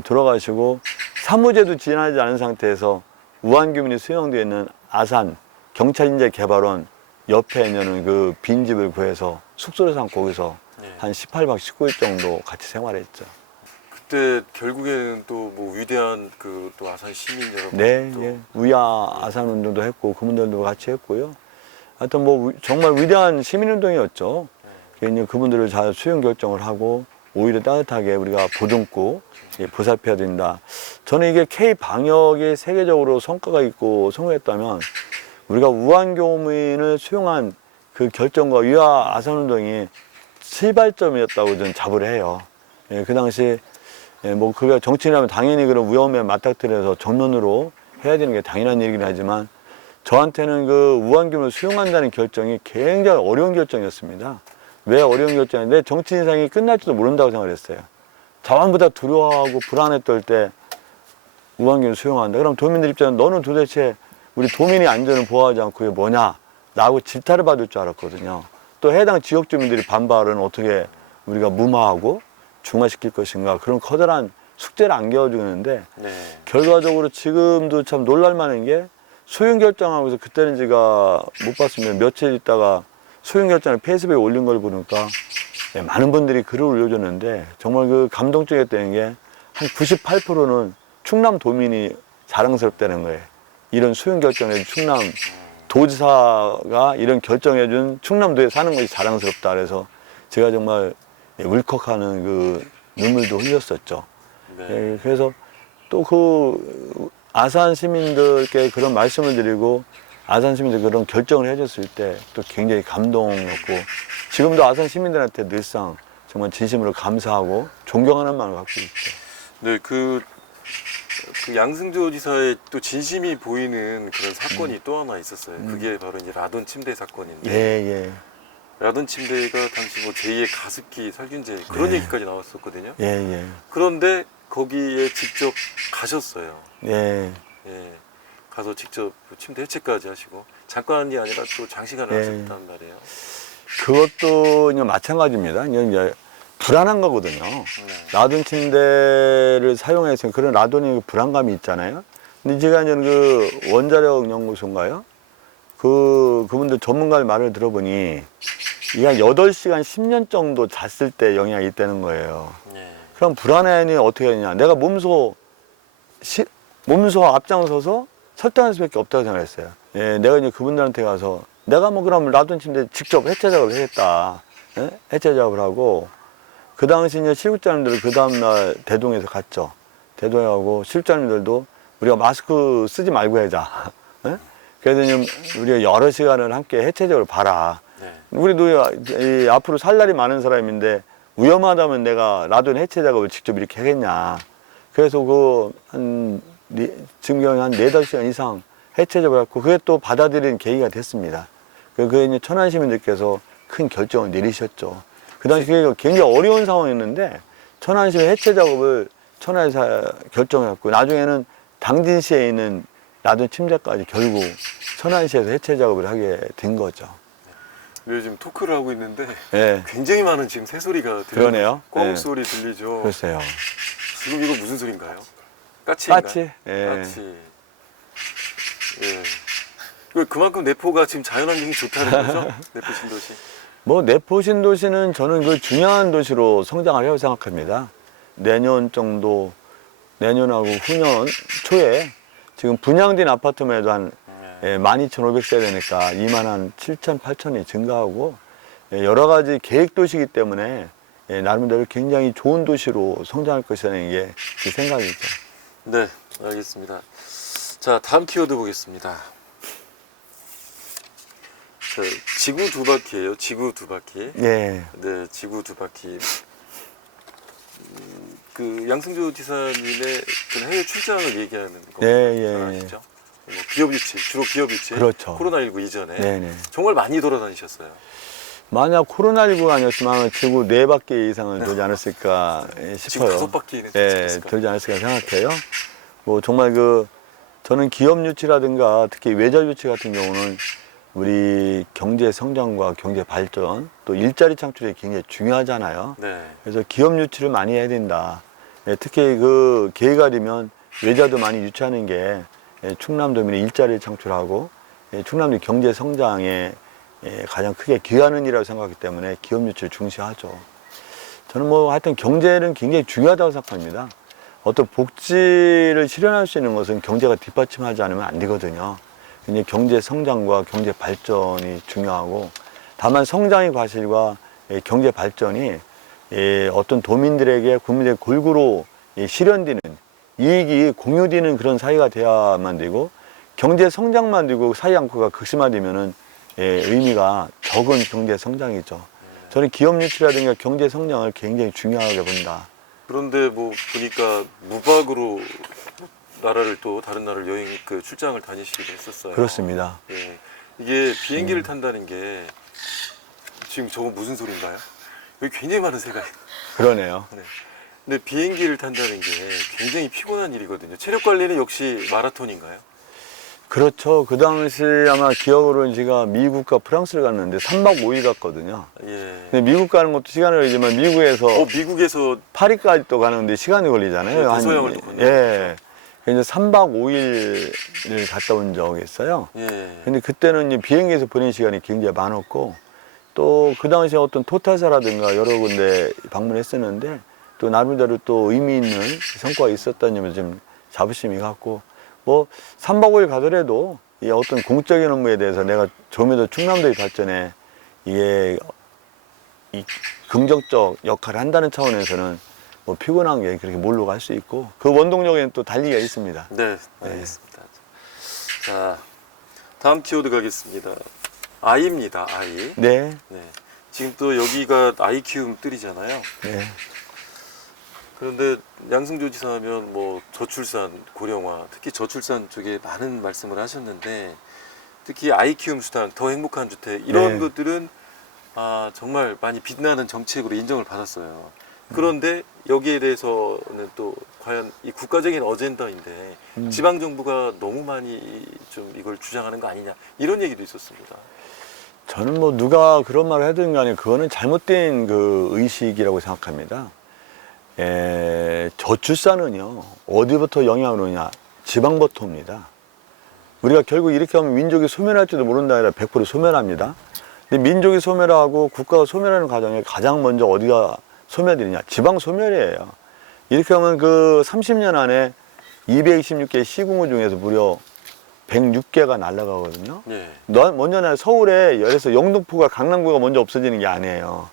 돌아가시고 사무제도 지나지 않은 상태에서 우한교민이 수용되어 있는 아산 경찰인재 개발원 옆에 있는 그 빈집을 구해서 숙소를 삼고 거기서 한 18박 19일 정도 같이 생활했죠. 그때 결국에는 또 뭐 위대한 그 또 아산 시민 여러분 네, 또 예. 위아 아산 운동도 했고 그분들도 같이 했고요. 하여튼 뭐 정말 위대한 시민 운동이었죠. 이제 그분들을 잘 수용 결정을 하고 오히려 따뜻하게 우리가 보듬고 보살펴야 된다. 저는 이게 K 방역이 세계적으로 성과가 있고 성공했다면 우리가 우한교민을 수용한 그 결정과 위아 아산 운동이 출발점이었다고 저는 자부를 해요. 예, 그 당시 뭐 그가 정치인이라면 당연히 그런 위험에 맞닥뜨려서 정면으로 해야 되는 게 당연한 얘기긴 하지만 저한테는 그 우한교민을 수용한다는 결정이 굉장히 어려운 결정이었습니다. 왜 어려운 결정인데 정치 인생이 끝날지도 모른다고 생각했어요. 전부 다 두려워하고 불안했던 때 우한교민을 수용한다. 그럼 도민들 입장에서 너는 도대체 우리 도민의 안전을 보호하지 않고 그게 뭐냐? 나하고 질타를 받을 줄 알았거든요. 또 해당 지역 주민들이 반발은 어떻게 우리가 무마하고 중화시킬 것인가 그런 커다란 숙제를 안겨주는데 네. 결과적으로 지금도 참 놀랄만한 게 수용 결정하고서 그때는 제가 못 봤으면 며칠 있다가 수용 결정을 페이스북에 올린 걸 보니까 많은 분들이 글을 올려줬는데 정말 그 감동적이었다는 게 한 98%는 충남 도민이 자랑스럽다는 거예요. 이런 수용 결정을 해준 충남 도지사가 이런 결정해준 충남도에 사는 것이 자랑스럽다. 그래서 제가 정말 울컥하는 그 눈물도 흘렸었죠. 네. 예, 그래서 또 그 아산 시민들께 그런 말씀을 드리고 아산 시민들 그런 결정을 해줬을 때 또 굉장히 감동이었고 지금도 아산 시민들한테 늘상 정말 진심으로 감사하고 존경하는 마음을 갖고 있죠. 네, 그 양승조 지사의 또 진심이 보이는 그런 사건이 또 하나 있었어요. 그게 바로 이제 라돈 침대 사건인데 예, 예, 라돈 침대가 당시 뭐 제2의 가습기 살균제 그런 네. 얘기까지 나왔었거든요. 예, 예, 그런데 거기에 직접 가셨어요. 예, 예, 가서 직접 침대 해체까지 하시고 잠깐이 아니라 또 장시간을 예. 하셨단 말이에요. 그것도 이제 마찬가지입니다. 이제 불안한 거거든요. 라돈 침대를 사용해서 그런 라돈이 불안감이 있잖아요. 근데 제가 이제 그 원자력 연구소인가요? 그분들 전문가의 말을 들어보니 이게 한 8시간 10년 정도 잤을 때 영향이 있다는 거예요. 네. 그럼 불안해하니 어떻게 하느냐. 내가 몸소 앞장서서 설득할 수밖에 없다고 생각했어요. 예, 내가 이제 그분들한테 가서 내가 뭐 그럼 라돈 침대 직접 해체 작업을 하겠다. 예? 해체 작업을 하고 그 당시 이제 실국장님들 그 다음날 대동에서 갔죠. 대동에 가고 실국장님들도 우리가 마스크 쓰지 말고 하자. 예? 그래서 이제 우리가 여러 시간을 함께 해체 작업을 봐라. 네. 우리도 이 앞으로 살 날이 많은 사람인데 위험하다면 내가 라돈 해체 작업을 직접 이렇게 하겠냐. 그래서 지금 한 4-5시간 이상 해체 작업을 했고 그게 또 받아들이는 계기가 됐습니다. 그게 이제 천안 시민들께서 큰 결정을 내리셨죠. 그 당시 그게 굉장히 어려운 상황이었는데 천안시의 해체 작업을 천안에서 결정했고 나중에는 당진시에 있는 라돈 침대까지 결국 천안시에서 해체 작업을 하게 된 거죠. 네, 지금 토크를 하고 있는데 예. 굉장히 많은 지금 새소리가 들려요. 그러네요. 꽝 네. 소리 들리죠. 글쎄요. 지금 이거 무슨 소린가요? 까치인가요? 까치. 예. 까치. 예. 그만큼 내포가 지금 자연환경이 좋다는 거죠? 내포 신도시. 뭐 내포 신도시는 저는 그 중요한 도시로 성장을 해야 생각합니다. 내년 정도, 내년하고 후년 초에 지금 분양된 아파트만 해도 한 네. 12,500세대니까 2만 한 7천, 8천이 증가하고 여러 가지 계획 도시이기 때문에 나름대로 굉장히 좋은 도시로 성장할 것이라는 게 제 생각이죠. 네, 알겠습니다. 자, 다음 키워드 보겠습니다. 자, 지구 두 바퀴예요. 지구 두 바퀴. 네. 네, 지구 두 바퀴. 그 양승조 지사님의 그 해외 출장을 얘기하는 거 네, 아시죠? 뭐 기업 유치, 주로 기업 유치. 그렇죠. 코로나19 이전에 네네. 정말 많이 돌아다니셨어요. 만약 코로나19가 아니었으면 지구 4바퀴 이상을 돌지 않았을까 지금 싶어요. 5바퀴는 돌지 않았을까 생각해요. 뭐 정말 저는 기업 유치라든가 특히 외자 유치 같은 경우는 우리 경제 성장과 경제 발전 또 일자리 창출이 굉장히 중요하잖아요. 네. 그래서 기업 유치를 많이 해야 된다. 특히 그 기회가 되면 외자도 많이 유치하는 게 충남도민의 일자리를 창출하고 충남도 경제 성장에 가장 크게 기여하는 일이라고 생각하기 때문에 기업 유치를 중시하죠. 저는 뭐 하여튼 경제는 굉장히 중요하다고 생각합니다. 어떤 복지를 실현할 수 있는 것은 경제가 뒷받침하지 않으면 안 되거든요. 굉장히 경제 성장과 경제 발전이 중요하고 다만 성장의 과실과 경제 발전이 어떤 도민들에게 국민들에게 골고루 실현되는 이익이 공유되는 그런 사회가 돼야만 되고 경제 성장만 되고 사회 양극화가 극심화되면은 의미가 적은 경제 성장이죠. 저는 기업 유치라든가 경제 성장을 굉장히 중요하게 본다. 그런데 뭐 보니까 무박으로 나라를 또 다른 나라를 여행 출장을 다니시기도 했었어요. 그렇습니다. 예. 이게 비행기를 탄다는 게 지금 저거 무슨 소린가요? 여기 굉장히 많은 새가 있어요. 그러네요. 네. 근데 비행기를 탄다는 게 굉장히 피곤한 일이거든요. 체력 관리는 역시 마라톤인가요? 그렇죠. 그 당시 아마 기억으로는 제가 미국과 프랑스를 갔는데 3박 5일 갔거든요. 예. 근데 미국 가는 것도 시간이 걸리지만 미국에서 미국에서 파리까지 또 가는데 시간이 걸리잖아요. 네, 대서양을 또 건너죠. 예. 그래서 3박 5일을 갔다 온 적이 있어요. 예. 근데 그때는 이제 비행기에서 보낸 시간이 굉장히 많았고 또 그 당시에 어떤 토탈사라든가 여러 군데 방문했었는데 또 나름대로 또 의미 있는 성과가 있었다는 점에서 좀 자부심이 갖고 뭐 3박 5일 가더라도 이 어떤 공적인 업무에 대해서 내가 좀더 충남도의 발전에 이게 이 긍정적 역할을 한다는 차원에서는 뭐 피곤한 게 그렇게 몰로 갈 수 있고 그 원동력에는 또 달리기가 있습니다. 네, 알겠습니다. 자, 다음 키워드 가겠습니다. 아이입니다. 아이. 네. 네. 지금 또 여기가 아이 키움 뜰이잖아요. 네. 그런데 양승조 지사 하면 뭐 저출산 고령화, 특히 저출산 쪽에 많은 말씀을 하셨는데 특히 아이 키움 수당, 더 행복한 주택 이런 네. 것들은 정말 많이 빛나는 정책으로 인정을 받았어요. 그런데 여기에 대해서는 또 과연 이 국가적인 어젠다인데 지방 정부가 너무 많이 좀 이걸 주장하는 거 아니냐 이런 얘기도 있었습니다. 저는 뭐 누가 그런 말을 하든 간에 그거는 잘못된 그 의식이라고 생각합니다. 저출산은요 어디부터 영향을 오냐 지방부터입니다. 우리가 결국 이렇게 하면 민족이 소멸할지도 모른다 아니라 100% 소멸합니다. 근데 민족이 소멸하고 국가가 소멸하는 과정에 가장 먼저 어디가 소멸되느냐 지방 소멸이에요. 이렇게 하면 그 30년 안에 226개 시군구 중에서 무려 106개가 날아가거든요. 네. 먼저 서울에 그래서 영등포가 강남구가 먼저 없어지는 게 아니에요.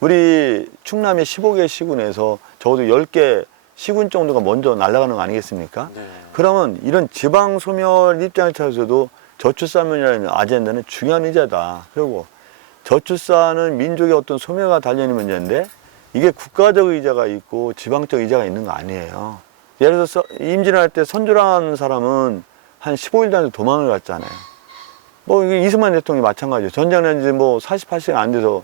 우리 충남의 15개 시군에서 적어도 10개 시군 정도가 먼저 날아가는 거 아니겠습니까? 네. 그러면 이런 지방 소멸 입장에 차서도 저출산이라는 아젠다는 중요한 의제다. 그리고 저출산은 민족의 어떤 소멸과 관련된 문제인데 이게 국가적 의제가 있고 지방적 의제가 있는 거 아니에요. 예를 들어서 임신을 할 때 선조라는 사람은 한 15일 단위 도망을 갔잖아요. 뭐 이게 이승만 대통령이 마찬가지예요. 전쟁 난 지 뭐 48시간 안 돼서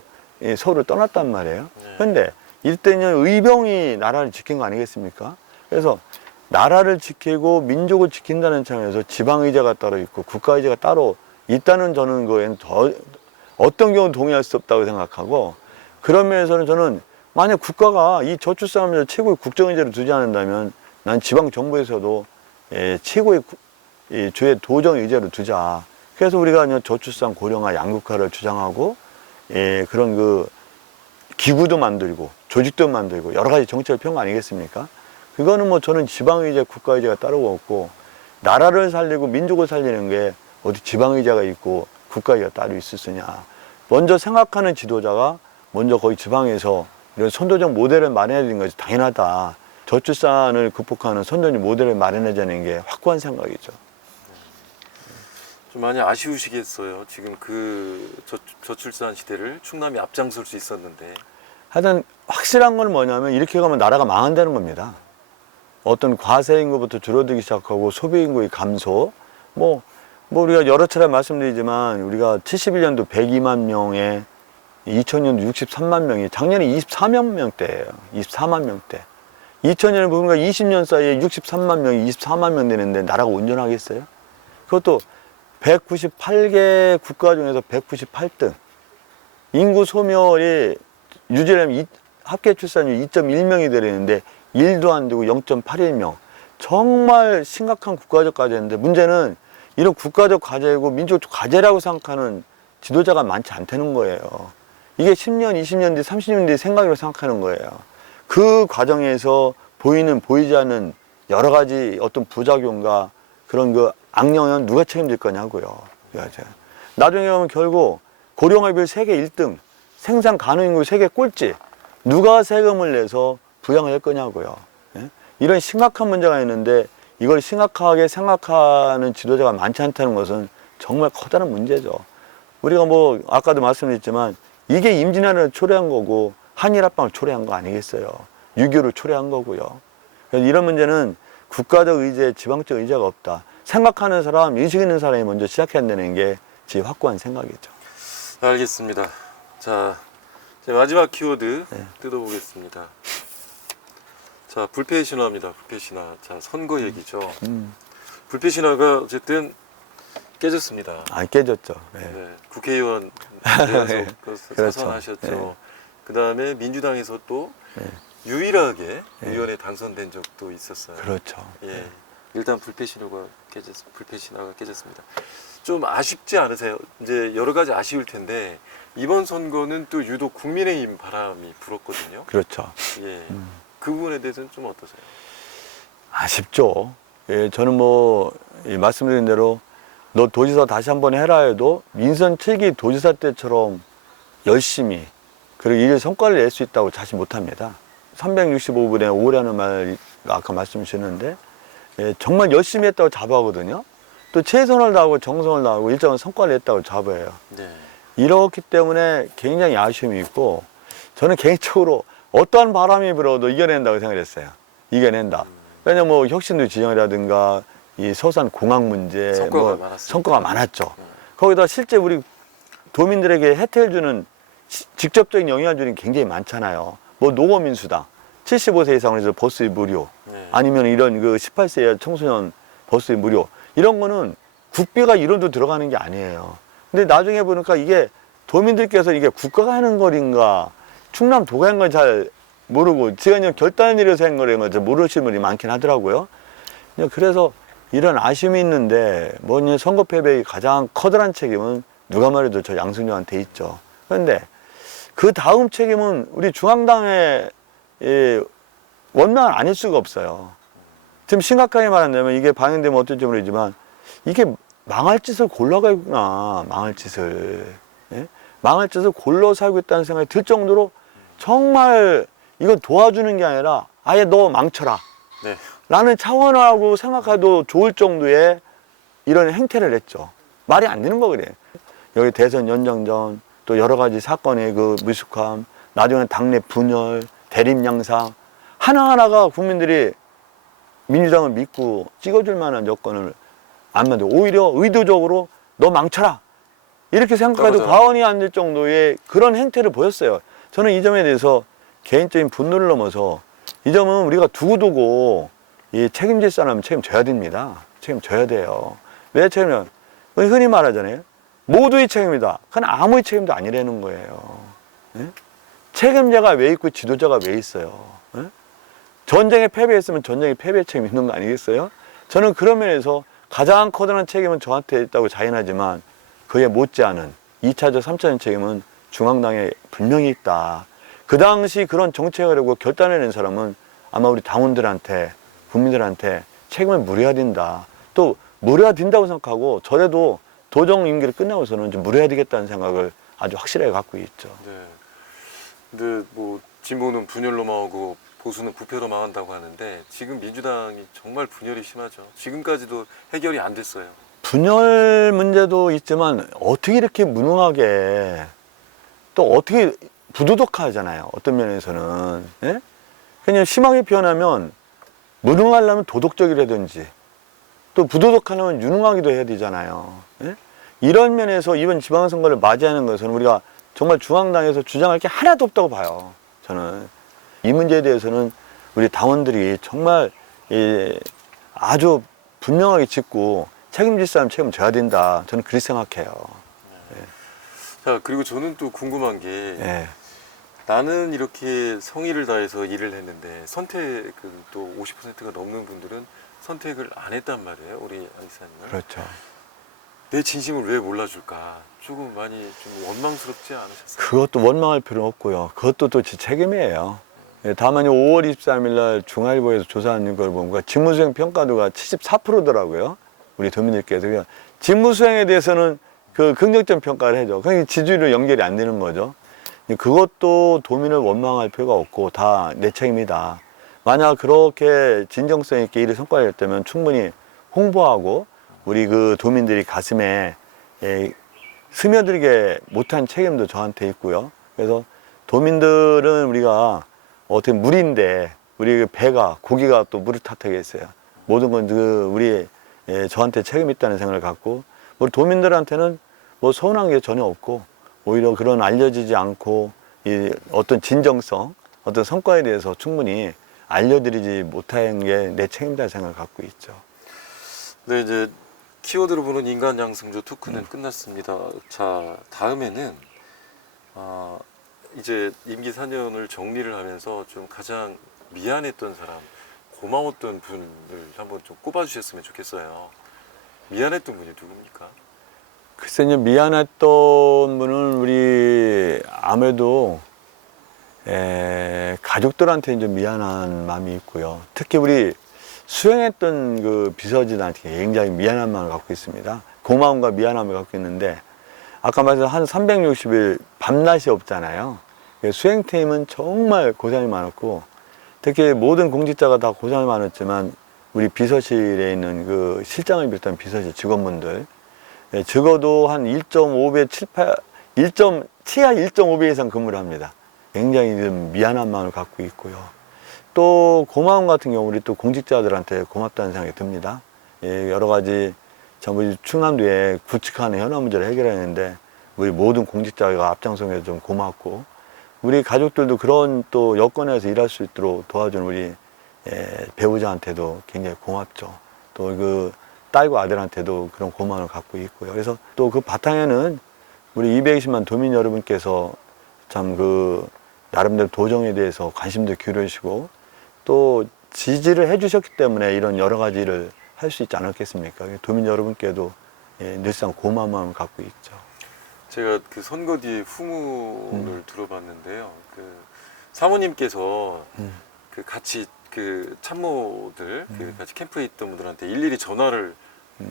서울을 떠났단 말이에요. 그런데 이때는 의병이 나라를 지킨 거 아니겠습니까? 그래서 나라를 지키고 민족을 지킨다는 차원에서 지방 의제가 따로 있고 국가 의제가 따로 있다는 저는 거에는 어떤 경우 동의할 수 없다고 생각하고 그런 면에서는 저는 만약 국가가 이 저출산을 최고의 국정의제로 두지 않는다면 난 지방정부에서도 최고의 주의 도정의제로 두자. 그래서 우리가 저출산 고령화 양극화를 주장하고 그런 그 기구도 만들고 조직도 만들고 여러 가지 정책을 펴는 거 아니겠습니까? 그거는 뭐 저는 지방의제, 국가의제가 따로 없고 나라를 살리고 민족을 살리는 게 어디 지방의제가 있고 국가의제가 따로 있을 수냐. 먼저 생각하는 지도자가 먼저 거기 지방에서 이런 선도적 모델을 마련해야 되는 것이 당연하다. 저출산을 극복하는 선도적 모델을 마련해야되는 게 확고한 생각이죠. 좀 많이 아쉬우시겠어요. 지금 그 저출산 시대를 충남이 앞장설 수 있었는데. 하여튼 확실한 건 뭐냐면 이렇게 가면 나라가 망한다는 겁니다. 어떤 과세 인구부터 줄어들기 시작하고 소비 인구의 감소, 뭐 우리가 여러 차례 말씀드리지만 우리가 71년도 102만 명에 2000년도 63만 명이 작년에 24만 명대예요. 24만 명대. 2000년에 보니까 20년 사이에 63만 명이 24만 명 되는데 나라가 온전하겠어요? 그것도 198개 국가 중에서 198등. 인구 소멸이 유지되면 합계 출산율 2.1명이 되려는데 1도 안 되고 0.81명. 정말 심각한 국가적 과제인데 문제는 이런 국가적 과제이고 민족적 과제라고 생각하는 지도자가 많지 않다는 거예요. 이게 10년, 20년 뒤, 30년 뒤 생각으로 생각하는 거예요. 그 과정에서 보이지 않는 여러 가지 어떤 부작용과 그런 그 악영향은 누가 책임질 거냐고요. 나중에 보면 결국 고령화 비율 세계 1등, 생산 가능 인구 세계 꼴찌, 누가 세금을 내서 부양을 할 거냐고요. 이런 심각한 문제가 있는데 이걸 심각하게 생각하는 지도자가 많지 않다는 것은 정말 커다란 문제죠. 우리가 뭐 아까도 말씀드렸지만 이게 임진왜란을 초래한 거고 한일합방을 초래한 거 아니겠어요. 6.25를 초래한 거고요. 그래서 이런 문제는 국가적 의제, 지방적 의제가 없다. 생각하는 사람, 인식 있는 사람이 먼저 시작해야 된다는 게 제 확고한 생각이죠. 알겠습니다. 자, 이제 마지막 키워드 뜯어보겠습니다. 자, 불패신화입니다. 불패신화. 자, 선거 얘기죠. 불패신화가 어쨌든 깨졌습니다. 깨졌죠. 네, 국회의원 되어서 그렇죠. 사선하셨죠. 네. 그 다음에 민주당에서 또 유일하게 의원에 당선된 적도 있었어요. 그렇죠. 예, 일단 불패신화가 깨졌습니다. 좀 아쉽지 않으세요? 이제 여러 가지 아쉬울 텐데 이번 선거는 또 유독 국민의힘 바람이 불었거든요. 그렇죠. 예, 그 부분에 대해서는 좀 어떠세요? 아쉽죠. 저는 뭐 말씀드린 대로 너 도지사 다시 한번 해라 해도 민선 7기 도지사 때처럼 열심히 그리고 일 성과를 낼 수 있다고 자신 못합니다. 365분의 5라는 말 아까 말씀 주셨는데 정말 열심히 했다고 자부하거든요. 또 최선을 다하고 정성을 다하고 일정한 성과를 냈다고 자부해요. 네. 이렇기 때문에 굉장히 아쉬움이 있고 저는 개인적으로 어떠한 바람이 불어도 이겨낸다고 생각했어요. 이겨낸다. 왜냐면 뭐 혁신도 지정이라든가 이 서산 공항 문제 성과가 많았죠. 거기다 실제 우리 도민들에게 혜택을 주는 직접적인 영향을 주는 게 굉장히 많잖아요. 뭐 농어민수당 75세 이상으로 해서 버스 무료 아니면 이런 그 18세 이하 청소년 버스 무료 이런 거는 국비가 이론도 들어가는 게 아니에요. 근데 나중에 보니까 이게 도민들께서 이게 국가가 하는 거인가 충남도가 한 건 잘 모르고 제가 그냥 결단을 내려서 한 거라는 걸 모르시는 분이 많긴 하더라고요. 그래서 이런 아쉬움이 있는데 뭐 선거 패배의 가장 커다란 책임은 누가 말해도 저 양승조한테 있죠. 그런데 그 다음 책임은 우리 중앙당의 원망은 아닐 수가 없어요. 지금 심각하게 말한다면 이게 방영되면 어떨지 모르지만 이게 망할 짓을 골라가구나. 망할 짓을. 망할 짓을 골라 살고 있다는 생각이 들 정도로 정말 이건 도와주는 게 아니라 아예 너 망쳐라. 네. 라는 차원하고 생각해도 좋을 정도의 이런 행태를 했죠. 말이 안 되는 거 그래. 여기 대선 연정전 또 여러 가지 사건의 그 미숙함, 나중에 당내 분열, 대립 양상 하나하나가 국민들이 민주당을 믿고 찍어줄 만한 여건을 안 만들고 오히려 의도적으로 너 망쳐라 이렇게 생각해도 맞아요. 과언이 안 될 정도의 그런 행태를 보였어요. 저는 이 점에 대해서 개인적인 분노를 넘어서 이 점은 우리가 두고두고 이 책임질 사람은 책임져야 됩니다. 책임져야 돼요. 왜 책임이냐? 흔히 말하잖아요. 모두의 책임이다. 그건 아무의 책임도 아니라는 거예요. 책임자가 왜 있고 지도자가 왜 있어요? 예? 전쟁에 패배했으면 전쟁에 패배 책임이 있는 거 아니겠어요? 저는 그런 면에서 가장 커다란 책임은 저한테 있다고 자인하지만 그에 못지않은 2차적, 3차적 책임은 중앙당에 분명히 있다. 그 당시 그런 정책을 하고 결단해낸 사람은 아마 우리 당원들한테, 국민들한테 책임을 물어야 된다. 또 물어야 된다고 생각하고 저래도 도정 임기를 끝나고서는 좀 물어야 되겠다는 생각을 아주 확실하게 갖고 있죠. 네. 근데 뭐 진보는 분열로 망하고 보수는 부패로 망한다고 하는데 지금 민주당이 정말 분열이 심하죠. 지금까지도 해결이 안 됐어요. 분열 문제도 있지만 어떻게 이렇게 무능하게 또 어떻게 부도덕하잖아요. 어떤 면에서는. 예? 그냥 심하게 표현하면 무능하려면 도덕적이라든지 또 부도덕하려면 유능하기도 해야 되잖아요. 예? 이런 면에서 이번 지방선거를 맞이하는 것은 우리가 정말 중앙당에서 주장할 게 하나도 없다고 봐요. 저는 이 문제에 대해서는 우리 당원들이 정말 아주 분명하게 짚고 책임질 사람 책임져야 된다. 저는 그렇게 생각해요. 자, 그리고 저는 또 궁금한 게 예. 나는 이렇게 성의를 다해서 일을 했는데 선택을 또 50%가 넘는 분들은 선택을 안 했단 말이에요. 우리 안 이사님은. 그렇죠. 내 진심을 왜 몰라줄까? 조금 많이 좀 원망스럽지 않으셨어요? 그것도 원망할 필요는 없고요. 그것도 또 제 책임이에요. 예, 다만 5월 23일 날 중앙일보에서 조사한 걸 보니까 직무수행 평가도가 74%더라고요. 우리 도민들께서. 그러니까 직무수행에 대해서는 그 긍정적 평가를 해줘. 그러니까 지지율로 연결이 안 되는 거죠. 그것도 도민을 원망할 필요가 없고 다 내 책임이다. 만약 그렇게 진정성 있게 일을 성과를 냈다면 충분히 홍보하고 우리 그 도민들이 가슴에 스며들게 못한 책임도 저한테 있고요. 그래서 도민들은 우리가 어떻게 물인데 우리 그 배가 고기가 또 물을 탓하겠어요. 모든 건 그 우리 저한테 책임 있다는 생각을 갖고 우리 도민들한테는 뭐 서운한 게 전혀 없고 오히려 그런 알려지지 않고 이 어떤 진정성, 어떤 성과에 대해서 충분히 알려드리지 못한 게 내 책임이다 생각을 갖고 있죠. 네, 이제 키워드로 보는 인간 양승조 토크는 끝났습니다. 자, 다음에는 이제 임기 4년을 정리를 하면서 좀 가장 미안했던 사람, 고마웠던 분을 한번 좀 꼽아주셨으면 좋겠어요. 미안했던 분이 누굽니까? 글쎄요, 미안했던 분은 우리 아무래도 가족들한테 좀 미안한 마음이 있고요. 특히 우리 수행했던 그 비서진한테 굉장히 미안한 마음을 갖고 있습니다. 고마움과 미안함을 갖고 있는데 아까 말씀 한 360일 밤낮이 없잖아요. 수행팀은 정말 고생이 많았고 특히 모든 공직자가 다 고생이 많았지만 우리 비서실에 있는 그 실장을 비롯한 비서실 직원분들 적어도 한 1.5배, 치아 1.5배 이상 근무를 합니다. 굉장히 좀 미안한 마음을 갖고 있고요. 또 고마움 같은 경우 우리 또 공직자들한테 고맙다는 생각이 듭니다. 여러 가지 전부 충남도에 굵직한 현안 문제를 해결하는데 우리 모든 공직자가 앞장서서 좀 고맙고 우리 가족들도 그런 또 여건에서 일할 수 있도록 도와주는 우리 배우자한테도 굉장히 고맙죠. 또 그 딸과 아들한테도 그런 고마움을 갖고 있고요. 그래서 또 그 바탕에는 우리 220만 도민 여러분께서 참 그 나름대로 도정에 대해서 관심도 기울여주시고 또 지지를 해주셨기 때문에 이런 여러 가지 일을 할 수 있지 않았겠습니까? 도민 여러분께도 늘상 고마운 마음을 갖고 있죠. 제가 그 선거 뒤에 후문을 들어봤는데요. 그 사모님께서 그 같이 그 참모들 그 같이 캠프에 있던 분들한테 일일이 전화를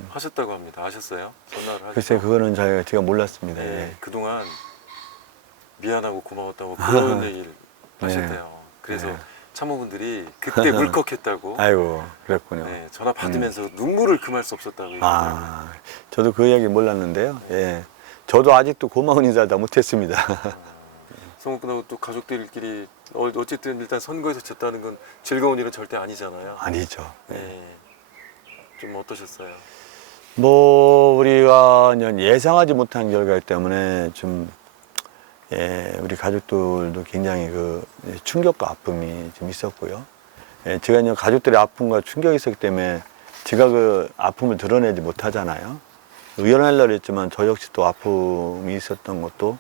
하셨다고 합니다. 아셨어요? 전화를 글쎄 하셨다고. 그거는 제가 몰랐습니다. 네, 예. 그동안 미안하고 고마웠다고 그런 얘기를 하셨대요. 그래서 네. 참모분들이 그때 물컥했다고. 아이고 그랬군요. 네, 전화 받으면서 눈물을 금할 수 없었다고 얘기하더라고요. 저도 그 이야기 몰랐는데요. 예. 저도 아직도 고마운 인사를 다 못했습니다. 선거 끝나고 또 가족들끼리 어쨌든 일단 선거에서 졌다는 건 즐거운 일은 절대 아니잖아요. 아니죠. 네. 좀 어떠셨어요? 뭐 우리가 예상하지 못한 결과이기 때문에 좀 우리 가족들도 굉장히 그 충격과 아픔이 좀 있었고요. 제가 이제 가족들의 아픔과 충격이 있었기 때문에 제가 그 아픔을 드러내지 못하잖아요. 의연하려고 했지만 저 역시 또 아픔이 있었던 것도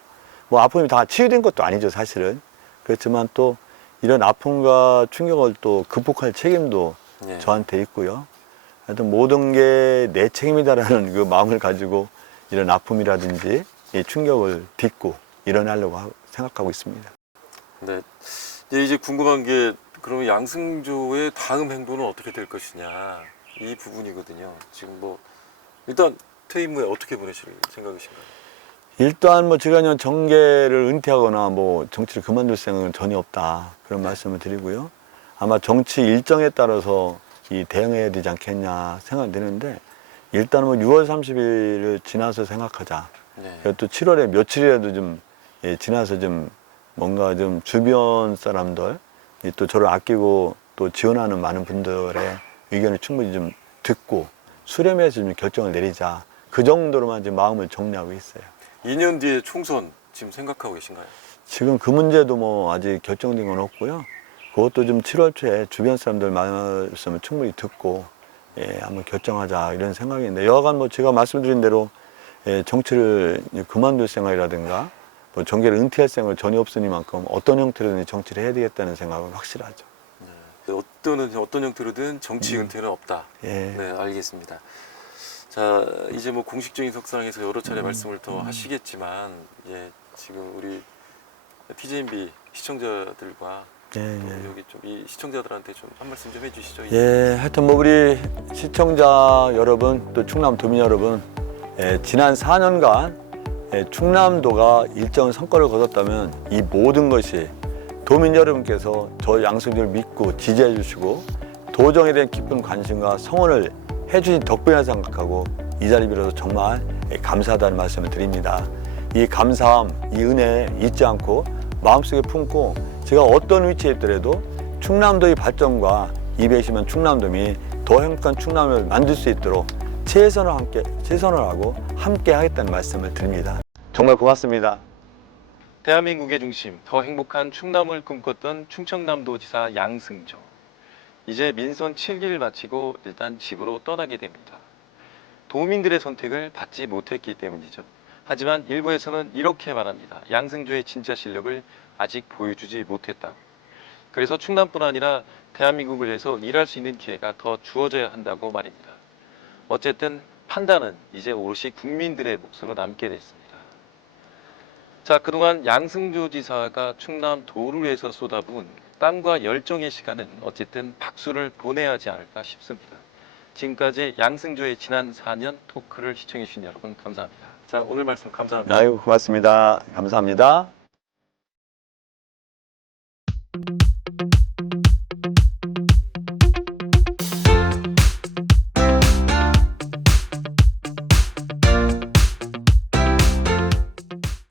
뭐 아픔이 다 치유된 것도 아니죠 사실은. 그렇지만 또 이런 아픔과 충격을 또 극복할 책임도 예. 저한테 있고요. 하여튼 모든 게 내 책임이다라는 그 마음을 가지고 이런 아픔이라든지 이 충격을 딛고 일어나려고 생각하고 있습니다. 네. 이제 궁금한 게 그러면 양승조의 다음 행보는 어떻게 될 것이냐 이 부분이거든요. 지금 뭐 일단 퇴임 후에 어떻게 보내실 생각이신가요? 일단 뭐 제가 그냥 정계를 은퇴하거나 뭐 정치를 그만둘 생각은 전혀 없다. 그런 말씀을 드리고요. 아마 정치 일정에 따라서 이 대응해야 되지 않겠냐 생각이 드는데 일단 뭐 6월 30일을 지나서 생각하자. 네. 그리고 또 7월에 며칠이라도 좀 지나서 좀 뭔가 좀 주변 사람들 또 저를 아끼고 또 지원하는 많은 분들의 의견을 충분히 좀 듣고 수렴해서 좀 결정을 내리자. 그 정도로만 지금 마음을 정리하고 있어요. 2년 뒤에 총선 지금 생각하고 계신가요? 지금 그 문제도 뭐 아직 결정된 건 없고요. 그것도 좀 7월 초에 주변 사람들 말씀을 충분히 듣고 한번 결정하자 이런 생각인데 여하간 뭐 제가 말씀드린 대로 정치를 그만둘 생각이라든가 뭐 정계를 은퇴할 생각은 전혀 없으니만큼 어떤 형태로든 정치를 해야 되겠다는 생각은 확실하죠. 네. 어떤 형태로든 정치 은퇴는 없다. 예. 네, 알겠습니다. 자, 이제 뭐 공식적인 석상에서 여러 차례 말씀을 더 하시겠지만, 예, 지금 우리 TJNB 시청자들과 또 여기 좀 이 시청자들한테 좀 한 말씀 좀 해주시죠. 예, 하여튼 뭐 우리 시청자 여러분 또 충남 도민 여러분 지난 4년간 충남도가 일정 성과를 거뒀다면 이 모든 것이 도민 여러분께서 저 양승조를 믿고 지지해 주시고 도정에 대한 깊은 관심과 성원을 해주신 덕분이라 생각하고 이 자리 빌어서 정말 감사하다는 말씀을 드립니다. 이 감사함, 이 은혜 잊지 않고 마음속에 품고 제가 어떤 위치에 있더라도 충남도의 발전과 220만 충남도민이 더 행복한 충남을 만들 수 있도록 최선을 하고 함께 하겠다는 말씀을 드립니다. 정말 고맙습니다. 대한민국의 중심, 더 행복한 충남을 꿈꿨던 충청남도지사 양승조. 이제 민선 7기를 마치고 일단 집으로 떠나게 됩니다. 도민들의 선택을 받지 못했기 때문이죠. 하지만 일부에서는 이렇게 말합니다. 양승조의 진짜 실력을 아직 보여주지 못했다. 그래서 충남뿐 아니라 대한민국을 위해서 일할 수 있는 기회가 더 주어져야 한다고 말입니다. 어쨌든 판단은 이제 오롯이 국민들의 몫으로 남게 됐습니다. 자, 그동안 양승조 지사가 충남 도를 위해서 쏟아부은 땀과 열정의 시간은 어쨌든 박수를 보내야 하지 않을까 싶습니다. 지금까지 양승조의 지난 4년 토크를 시청해주신 여러분 감사합니다. 자, 오늘 말씀 감사합니다. 아유, 고맙습니다. 감사합니다.